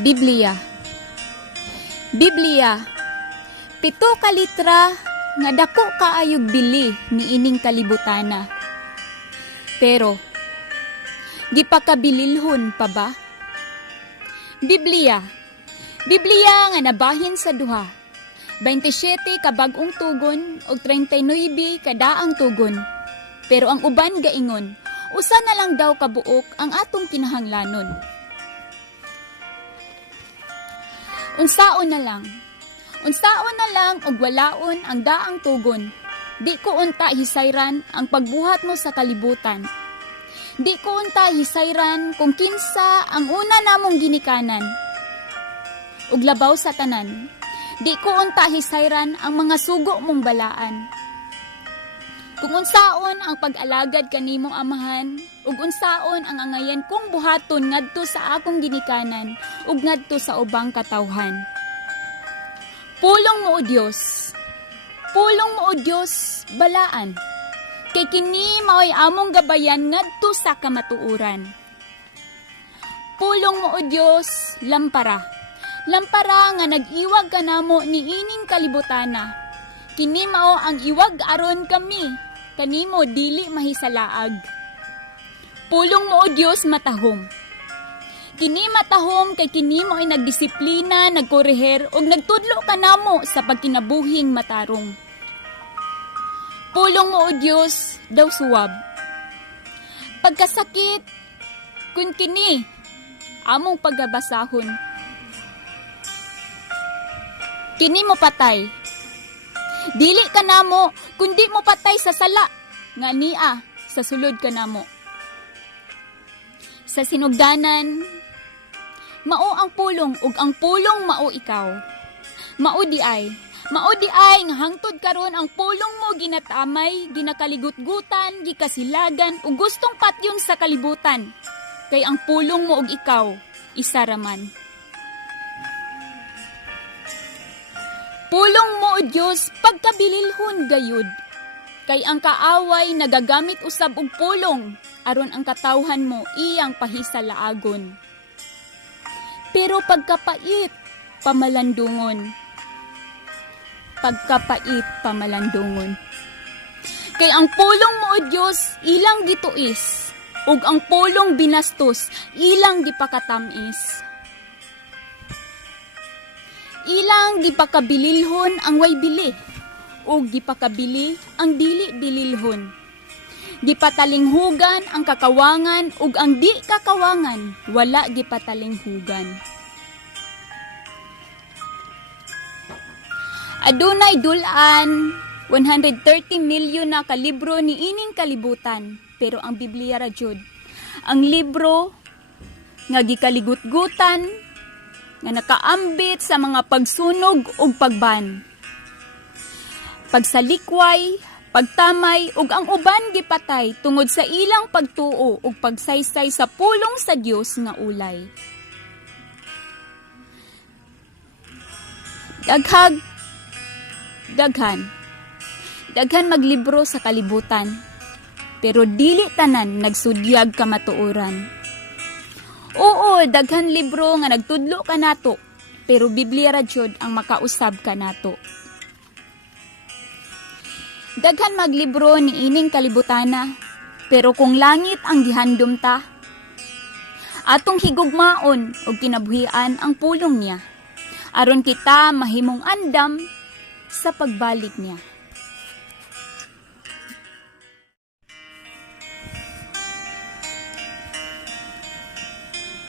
Biblia. Biblia, 7 ka litra nga dako kaayog bili ni ining kalibutana. Pero, gipakabililhon pa ba? Biblia. Biblia nga nabahin sa duha. 27 ka bag-ong tugon o 39 ka daang tugon. Pero ang uban gaingon, usa na lang daw kabuok ang atong kinahanglanon. Unsaon na lang og walaon ang daang tugon. Di ko unta hisayran ang pagbuhat mo sa kalibutan. Di ko unta hisayran kung kinsa ang una namong ginikanan. Ug labaw sa tanan, di ko unta hisayran ang mga sugo mong balaan. Kung unsaon ang pag-alagad kanimong amahan, ug unsaon ang angayan kong buhaton ngadto sa akong ginikanan, ug ngadto sa ubang katawhan. Pulong mo o Dios. Pulong mo o Dios, balaan. Kay kini maoy among gabayan ngadto sa kamatuoran. Pulong mo o Dios, lampara. Lampara nga nag-iwag kanamo ni ining kalibutana. Kini mao ang iwag aron kami. Kanimo dili mahisalaag. Pulong mo o Dios matahom. Kini matahom kay kini mo ay nagdisiplina, nagkoreher ug nagtudlo kanamo sa pagkinabuhing matarong. Pulong mo o Dios daw suwab. Pagkasakit kun kini among paggabasahon. Kini mo patay. Dili ka namo, kundi mo patay sa sala, nga niya sa sulod ka namo. Sa sinugdanan, mao ang pulong, ug ang pulong mao ikaw. Mao di ay nga hangtod karon ang pulong mo ginatamay, ginakaligut-gutan, gikasilagan, ug gustong patyon sa kalibutan. Kay ang pulong mo ug ikaw, isa raman. Pulong mo o Diyos, pagkabililhon gayud. Kay ang kaaway nagagamit usab og pulong, aron ang katawhan mo iyang pahisalaagon. Pero pagkapait, pamalandungon. Pagkapait, pamalandungon. Kay ang pulong mo o Diyos, ilang gituis, ug ang pulong binastos, ilang gipakatamis. Ilang gipakabililhon ang way bili, o gipakabili ang dili bililhon. Gipatalinghugan ang kakawangan, ug ang di kakawangan, wala gipatalinghugan. Adunay dulan, 130 milyon na kalibro ni ining kalibutan, pero ang Biblia ra jud, ang libro nga gikaligut-gutan, nga nakaambit sa mga pagsunog ug pagban. Pagsalikway, pagtamay ug ang uban gipatay tungod sa ilang pagtuo ug pagsaysay sa pulong sa Dios nga ulay. Daghan maglibro sa kalibutan, pero dili tanan nagsudyag kamatuoran. Oo, daghan libro nga nagtudlo ka nato, pero Biblia ra jud ang makausab ka nato. Daghan maglibro ni ining kalibutana, pero kung langit ang gihandom ta, atong higugmaon o kinabuhian ang pulong niya, aron kita mahimong andam sa pagbalik niya.